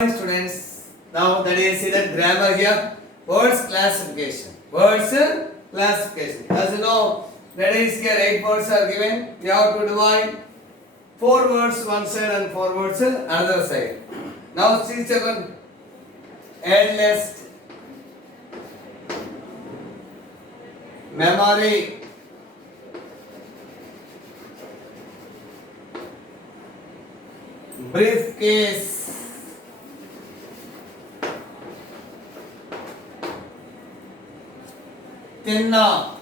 Students, now that is see the grammar here. Words classification. Words classification. As you know, that is here 8 words are given. You have to divide 4 words one side and 4 words another side. Now see children, eldest, memory, briefcase, tinna,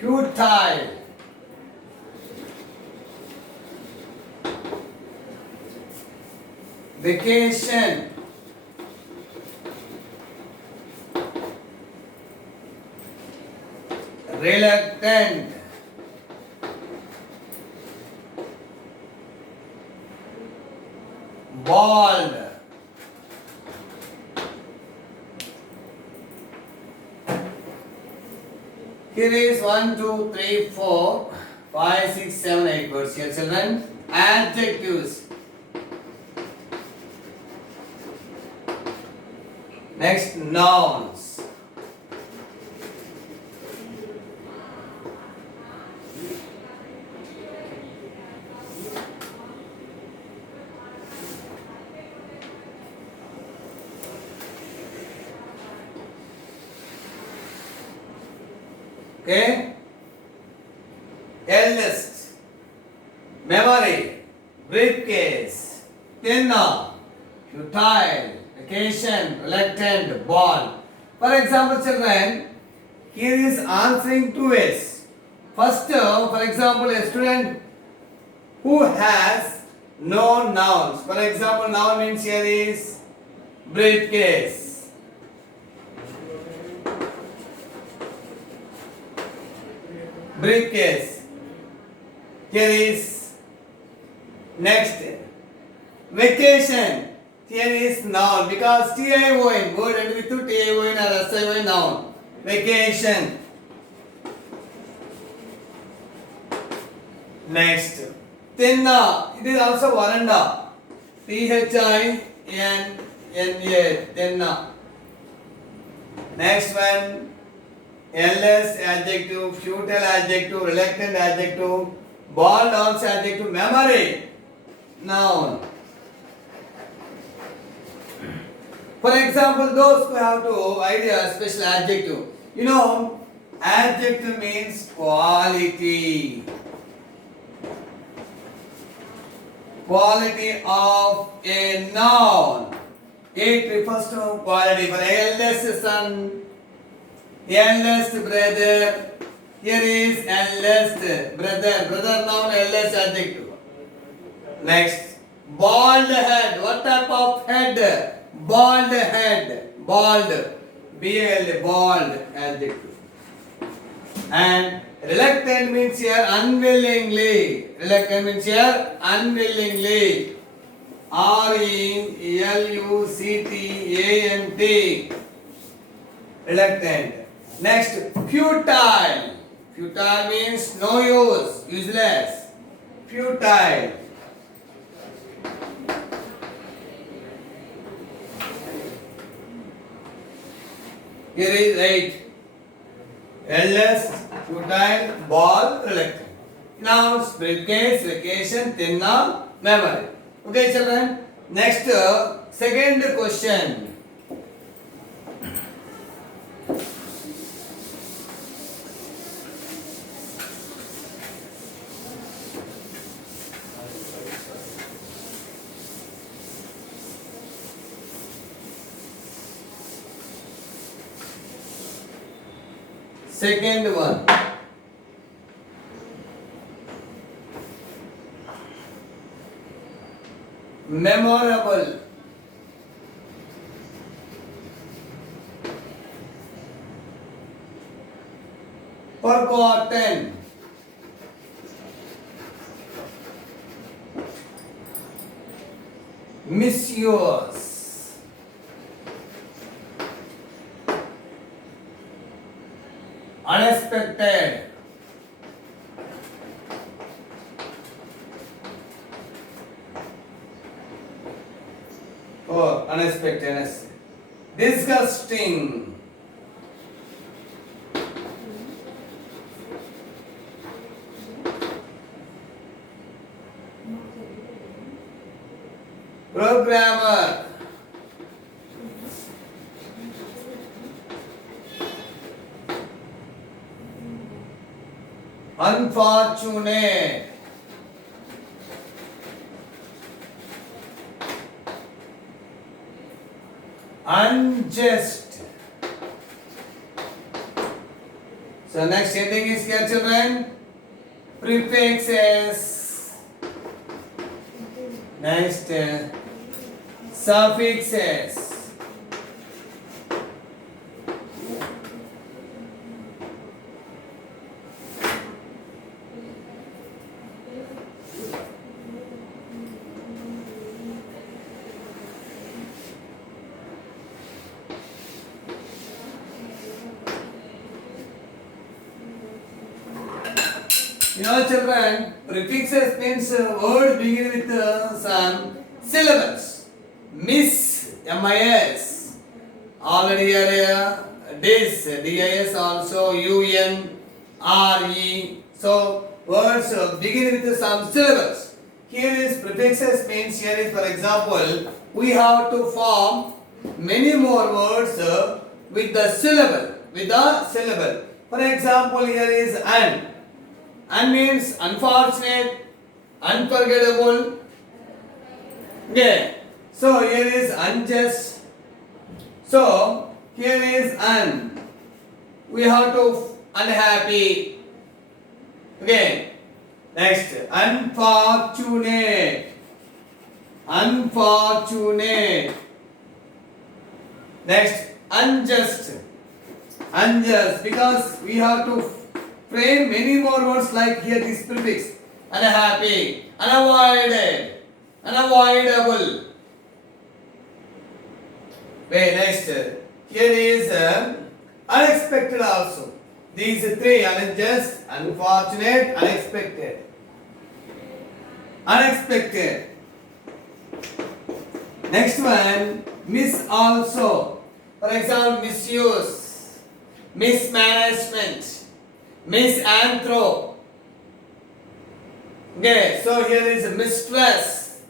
futile, vacation, reluctant, bald, here is 1, 2, 3, 4, 5, 6, 7, 8 words here children. Adjectives. Next, nouns. Okay? Eldest, memory, briefcase, tinna, futile, vacation, reluctant, bald. For example, children, here is answering two ways. First, for example, a student who has no nouns. For example, noun means here is briefcase. Briefcase. Here is next vacation. Here is noun because TION word and with TION or SION noun. Vacation. Next tinna. It is also varanda. THINNA. Tinna. Next one. Eldest adjective, futile adjective, reluctant adjective, bald also adjective, memory, noun. For example, those who have to idea special adjective. You know, adjective means quality. Quality of a noun. It refers to quality. For eldest son, eldest brother, here is eldest brother, brother noun, eldest adjective. Next, bald head, what type of head? Bald head, bald, B-A-L, bald adjective. And reluctant means here unwillingly, reluctant means here unwillingly, RELUCTANT, reluctant. Next, futile. Futile means no use, useless. Futile. Here is 8. Eldest, futile, bald, reluctant. Nouns, briefcase, vacation, tinna, memory. Okay, children. Next, second question. Second one. Memorable. Forgotten. Misuse. Unexpected, unexpectedness. Disgusting. Programmer. Unfortunate. Unjust. So next heading is here, children. Prefixes. Next suffixes. You know, children, prefixes means word begin with some syllables. Miss, M-I-S. Already here, dis, D-I-S also, U-N, R-E. So, words begin with some syllables. Here is prefixes means here is, for example, we have to form many more words with the syllable. For example, here is an. An means unfortunate, unforgettable. Okay. So here is unjust. So here is un. We have to unhappy. Okay. Next, unfortunate. Unfortunate. Next, unjust. Unjust, because we have to frame many more words like here this prefix. Unhappy, unavoided, unavoidable. Okay, next. Here is unexpected also. These three: unjust, unfortunate, unexpected. Unexpected. Next one, miss also. For example, misuse, mismanagement, misanthrope. Okay, so here is mistress,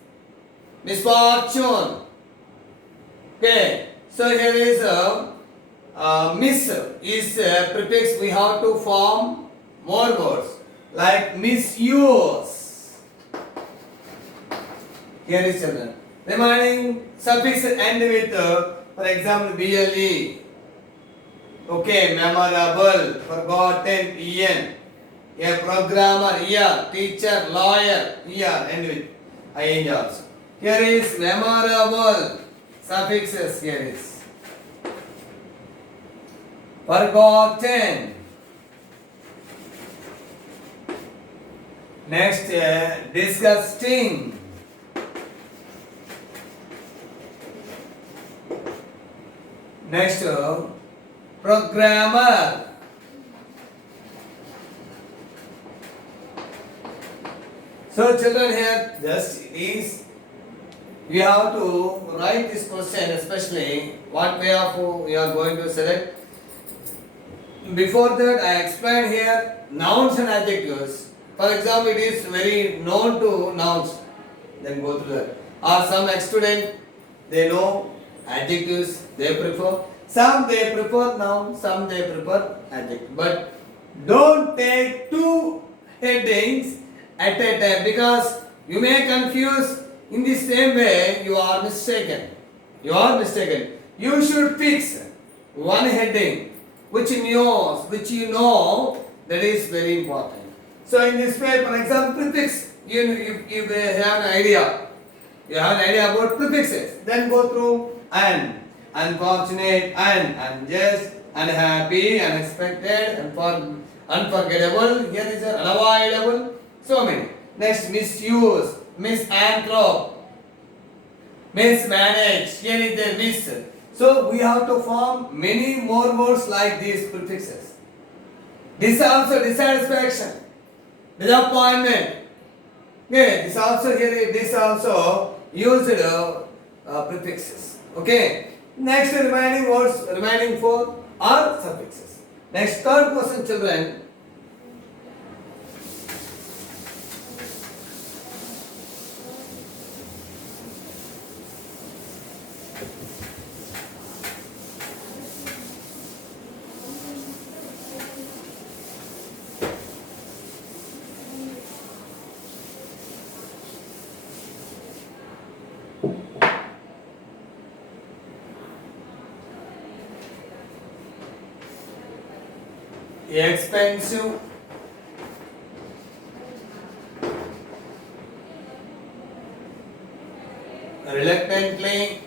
misfortune. Okay, so here is miss is a prefix. We have to form more words like misuse. Here is children. Remaining suffix end with for example BLE. Okay, memorable, forgotten, en. A programmer, er. Teacher, lawyer, er. End with ing also. Here is memorable. Suffixes here is. Forgotten. Next, disgusting. Next, programmer. So children, here just is we have to write this question, especially what way of we are going to select. Before that, I explained here nouns and adjectives. For example, it is very known to nouns. Then go through that. Or some ex-student, they know adjectives, they prefer. Some they prefer noun, some they prefer adjective. But don't take two headings at a time, because you may confuse. In the same way, you are mistaken. You are mistaken. You should fix one heading which you know that is very important. So in this way, for example, prefix, you have an idea. You have an idea about prefixes. Then go through an, unfortunate, unjust, unhappy, unexpected, unforgettable. Here is unavoidable. So many. Next, misuse, misanthrope, mismanage. Here is the miss. So we have to form many more words like these prefixes. This also dissatisfaction, disappointment. Okay, this also here. This also used prefixes. Okay. Next remaining words, remaining 4 are suffixes. Next third question, children. Expensive, reluctantly,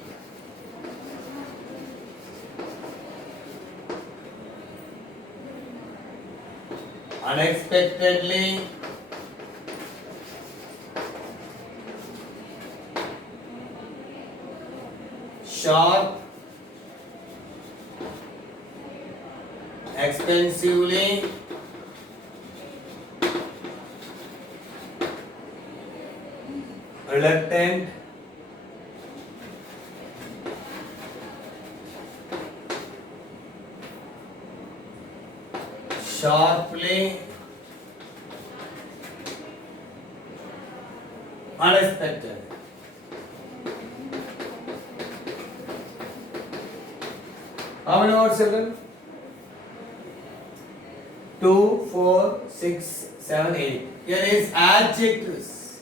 unexpectedly, sharp, expensively, reluctant, sharply, unexpected. How many words, children? 2, 4, 6, 7, 8. Here is adjectives.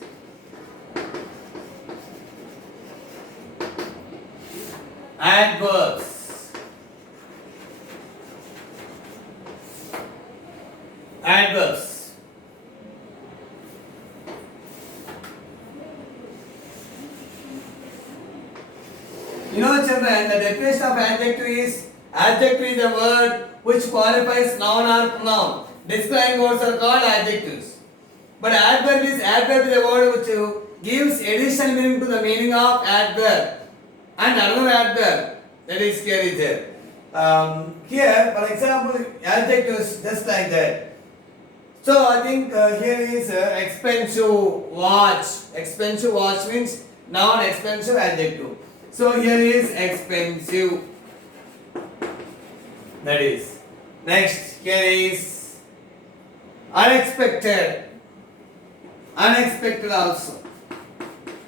Adverbs. Adverbs. You know, children, the definition of adjective is a word which qualifies noun or pronoun. Describing words are called adjectives. But adverb is a word which gives additional meaning to the meaning of adverb. And another adverb that is here is there. Here, for example, adjectives just like that. So I think here is expensive watch. Expensive watch means noun, expensive adjective. So here is expensive. That is. Next, here is unexpected. Unexpected also.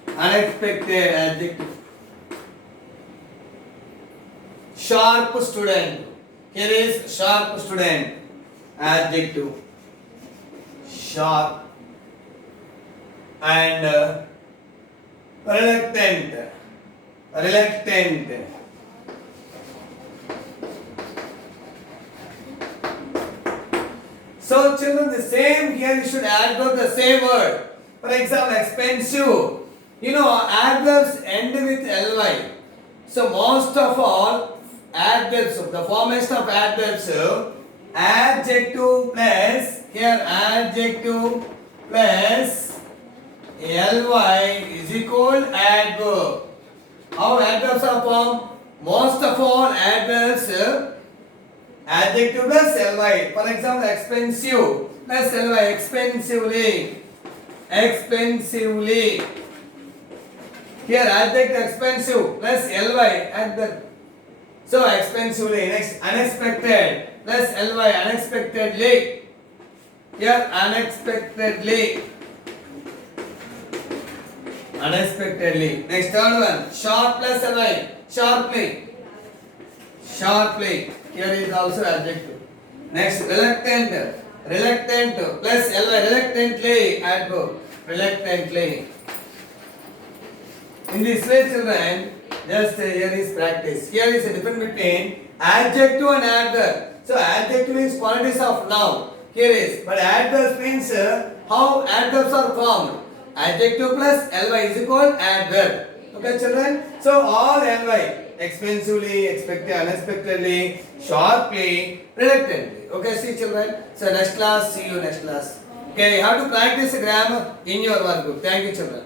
Unexpected adjective. Sharp student. Here is sharp student. Adjective. Sharp. And reluctant. Reluctant. So children, the same here you should add the same word. For example, expensive. You know, adverbs end with ly. So most of all adverbs, the formation of adverbs, adjective plus here adjective plus ly is equal adverb. How adverbs are formed? Most of all adverbs adjective plus ly. For example, expensive plus ly, expensively, expensively. Here adjective expensive plus ly adverb. So expensively. Next, unexpected plus ly, unexpectedly. Here unexpectedly. Unexpectedly. Next, third one, sharp plus ly, sharply. Sharply. Here is also adjective. Next, reluctant. Reluctant plus ly, reluctantly adverb. Reluctantly. In this way, children, just here is practice. Here is a difference between adjective and adverb. So adjective means qualities of noun. Here is, but adverb means how adverbs are formed. Adjective plus ly is equal adverb. Okay, children. So all ly. Expensively, expected, unexpectedly, sharply, reluctantly. Okay, see children. So next class, see you next class. Okay, how to practice grammar in your workbook. Thank you, children.